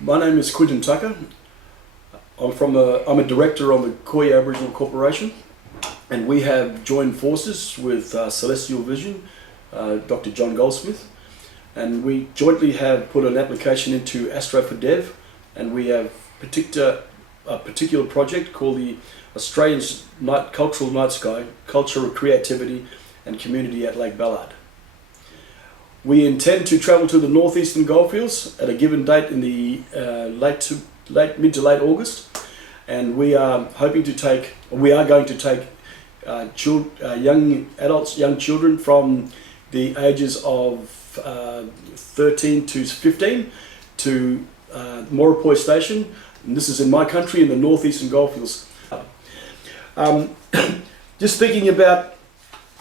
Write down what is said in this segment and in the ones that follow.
My name is Quinton Tucker. I'm a director on the Koya Aboriginal Corporation, and we have joined forces with Celestial Vision, Dr. John Goldsmith, and we jointly have put an application into Astro for Dev, and we have a particular project called the Australian Cultural Night Sky, Culture, Creativity and Community at Lake Ballard. We intend to travel to the northeastern Goldfields at a given date in the mid to late August, and we are going to take young adults, young children from the ages of 13 to 15 to Morapoi Station, and this is in my country in the northeastern Goldfields. Just speaking about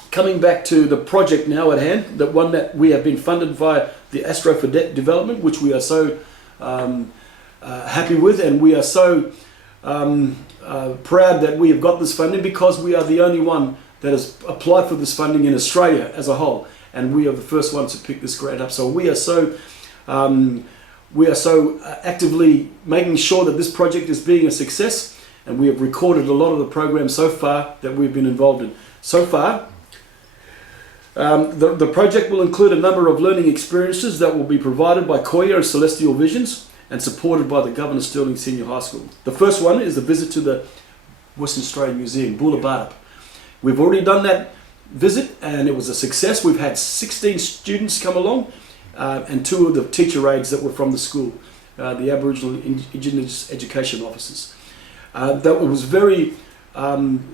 coming back to the project now at hand, the one that we have been funded via the Astro for Development, which we are so happy with, and we are so proud that we have got this funding, because we are the only one that has applied for this funding in Australia as a whole, and we are the first ones to pick this grant up. So we are so actively making sure that this project is being a success, and we have recorded a lot of the programs so far that we've been involved in. So far, the project will include a number of learning experiences that will be provided by Koya and Celestial Visions and supported by the Governor Stirling Senior High School. The first one is a visit to the Western Australian Museum, Boola. We've already done that visit and it was a success. We've had 16 students come along and 2 of the teacher aides that were from the school, the Aboriginal Indigenous Education Officers. That was very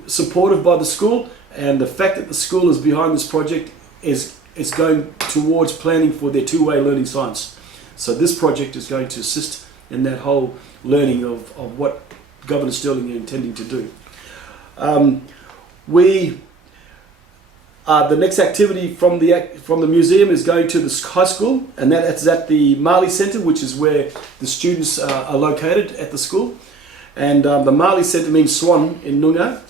supported by the school, and the fact that the school is behind this project is going towards planning for their two-way learning science. So this project is going to assist in that whole learning of what Governor Stirling is intending to do. The next activity from the museum is going to the high school, and that's at the Marley Centre, which is where the students are located at the school. And the Marley Centre means swan in Noongar,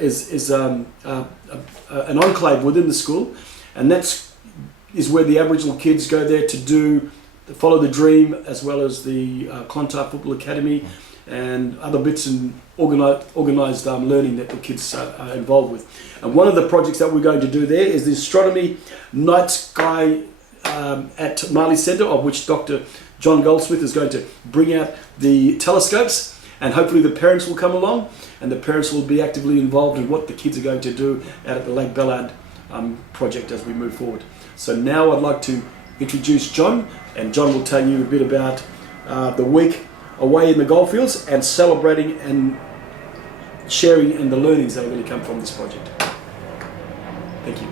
is an enclave within the school, and is where the Aboriginal kids go there to follow the dream, as well as the Clontarf Football Academy and other bits and organised learning that the kids are involved with. And one of the projects that we're going to do there is the Astronomy Night Sky at Marley Centre, of which Dr. John Goldsmith is going to bring out the telescopes, and hopefully the parents will come along, and the parents will be actively involved in what the kids are going to do out at the Lake Ballard project as we move forward. So now I'd like to introduce John, and John will tell you a bit about the week away in the Goldfields and celebrating and sharing in the learnings that are going to come from this project. Thank you.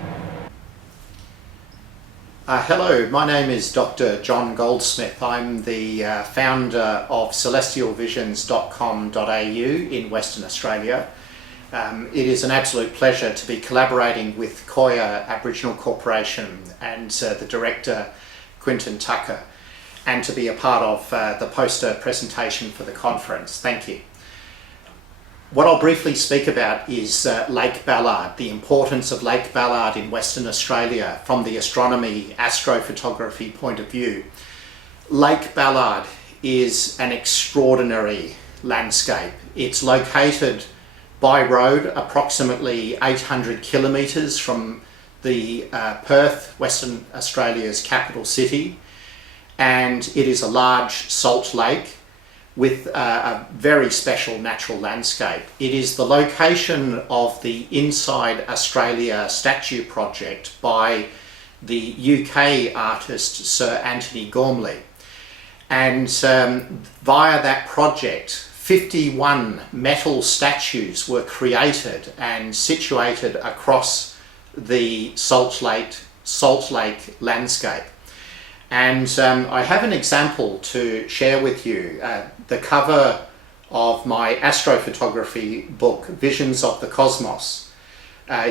Hello, my name is Dr. John Goldsmith. I'm the founder of celestialvisions.com.au in Western Australia. It is an absolute pleasure to be collaborating with Koya Aboriginal Corporation and the director Quinton Tucker, and to be a part of the poster presentation for the conference. Thank you. What I'll briefly speak about is Lake Ballard, the importance of Lake Ballard in Western Australia from the astronomy, astrophotography point of view. Lake Ballard is an extraordinary landscape. It's located by road approximately 800 kilometres from the Perth, Western Australia's capital city, and it is a large salt lake with a very special natural landscape. It is the location of the Inside Australia statue project by the UK artist Sir Antony Gormley. And via that project, 51 metal statues were created and situated across the Salt Lake landscape. And I have an example to share with you. The cover of my astrophotography book, Visions of the Cosmos.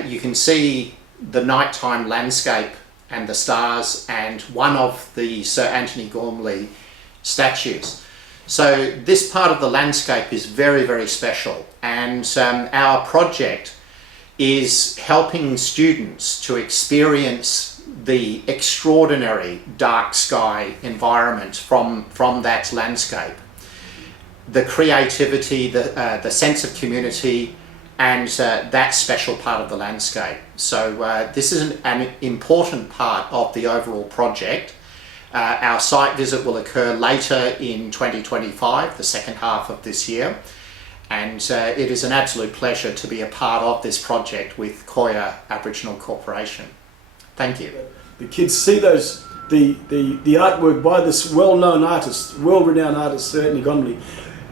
You can see the nighttime landscape and the stars and one of the Sir Antony Gormley statues. So this part of the landscape is very, very special, and our project is helping students to experience the extraordinary dark sky environment from that landscape. The creativity, the sense of community, and that special part of the landscape. So this is an important part of the overall project. Our site visit will occur later in 2025, the second half of this year, and it is an absolute pleasure to be a part of this project with Koya Aboriginal Corporation. Thank you. The kids see the artwork by this well-known artist, world-renowned artist, Sir Antony Gormley.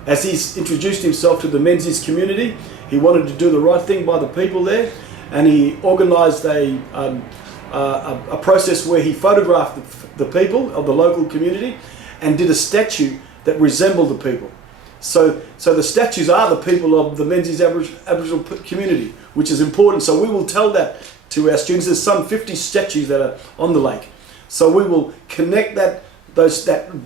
As he's introduced himself to the Menzies community, he wanted to do the right thing by the people there, and he organised a process where he photographed the people of the local community and did a statue that resembled the people. So the statues are the people of the Menzies Aboriginal community, which is important. So we will tell that to our students. There's some 50 statues that are on the lake. So we will connect that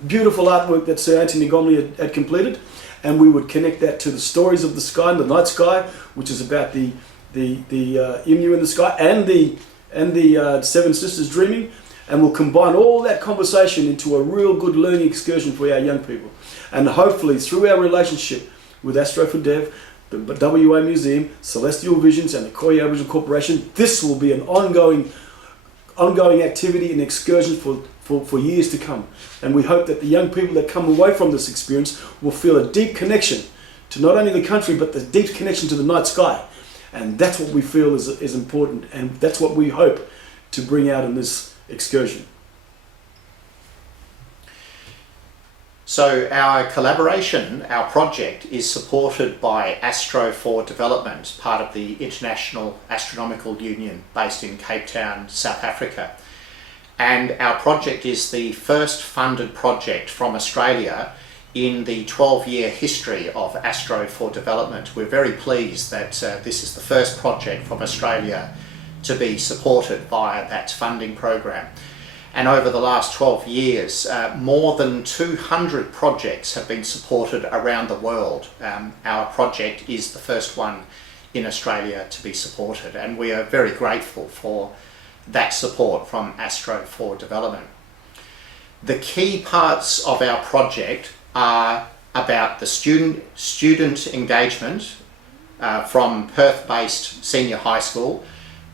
beautiful artwork that Sir Antony Gormley had completed, and we would connect that to the stories of the sky, the night sky, which is about the emu in the sky and the Seven Sisters dreaming, and we'll combine all that conversation into a real good learning excursion for our young people. And hopefully through our relationship with Astro for Dev, the WA Museum, Celestial Visions and the Koya Aboriginal Corporation, this will be an ongoing activity and excursion for years to come. And we hope that the young people that come away from this experience will feel a deep connection to not only the country, but the deep connection to the night sky. And that's what we feel is important, and that's what we hope to bring out in this excursion. So our collaboration, our project, is supported by Astro for Development, part of the International Astronomical Union based in Cape Town, South Africa. And our project is the first funded project from Australia in the 12-year history of Astro for Development. We're very pleased that this is the first project from Australia to be supported via that funding program. And over the last 12 years, more than 200 projects have been supported around the world. Our project is the first one in Australia to be supported, and we are very grateful for that support from Astro for Development. The key parts of our project are about the student engagement from Perth-based senior high school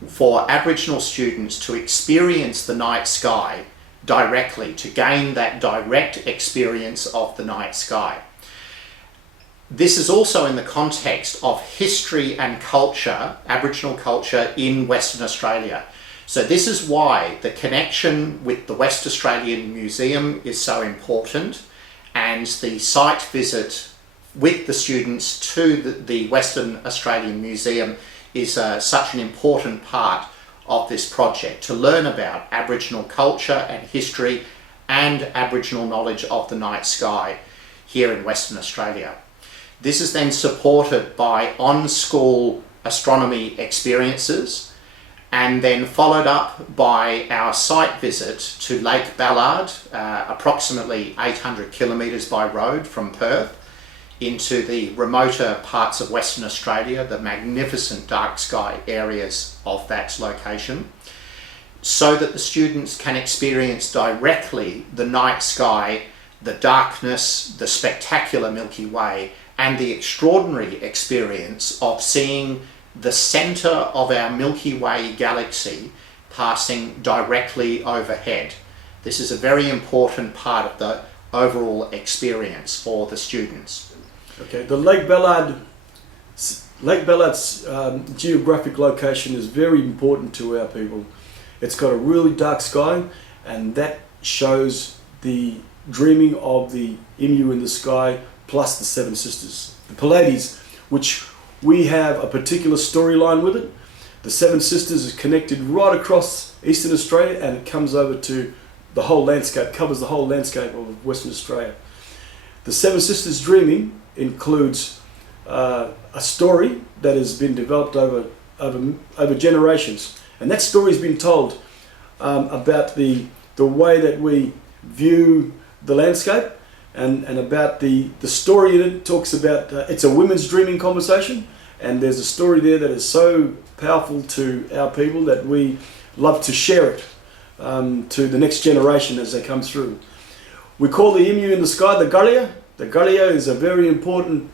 for Aboriginal students to experience the night sky directly, to gain that direct experience of the night sky. This is also in the context of history and culture, Aboriginal culture in Western Australia. So this is why the connection with the West Australian Museum is so important, and the site visit with the students to the Western Australian Museum is such an important part of this project, to learn about Aboriginal culture and history and Aboriginal knowledge of the night sky here in Western Australia. This is then supported by on-school astronomy experiences, and then followed up by our site visit to Lake Ballard, approximately 800 kilometres by road from Perth, into the remoter parts of Western Australia, the magnificent dark sky areas of that location, so that the students can experience directly the night sky, the darkness, the spectacular Milky Way, and the extraordinary experience of seeing the centre of our Milky Way galaxy passing directly overhead. This is a very important part of the overall experience for the students. Okay, the Lake Ballard's geographic location is very important to our people. It's got a really dark sky, and that shows the dreaming of the emu in the sky plus the Seven Sisters. The Pleiades, which we have a particular storyline with it. The Seven Sisters is connected right across Eastern Australia, and it comes over to the whole landscape, covers the whole landscape of Western Australia. The Seven Sisters dreaming includes a story that has been developed over generations, and that story has been told about the way that we view the landscape, and about the story in it talks about it's a women's dreaming conversation, and there's a story there that is so powerful to our people that we love to share it to the next generation as they come through. We call the emu in the sky the gurria. The gurria is a very important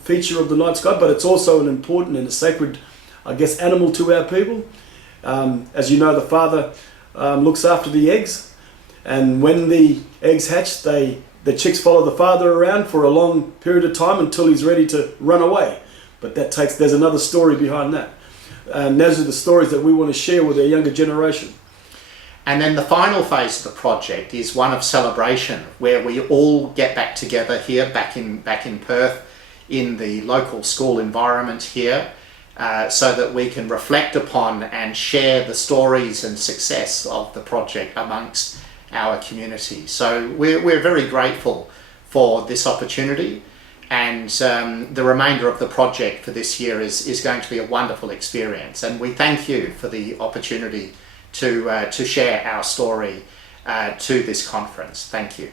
feature of the night sky, but it's also an important and a sacred, I guess, animal to our people. As you know, the father looks after the eggs, and when the eggs hatch, the chicks follow the father around for a long period of time until he's ready to run away. But there's another story behind that. And those are the stories that we want to share with our younger generation. And then the final phase of the project is one of celebration, where we all get back together here, back in Perth, in the local school environment here, so that we can reflect upon and share the stories and success of the project amongst our community. So we're very grateful for this opportunity, and the remainder of the project for this year is going to be a wonderful experience. And we thank you for the opportunity to share our story to this conference. Thank you.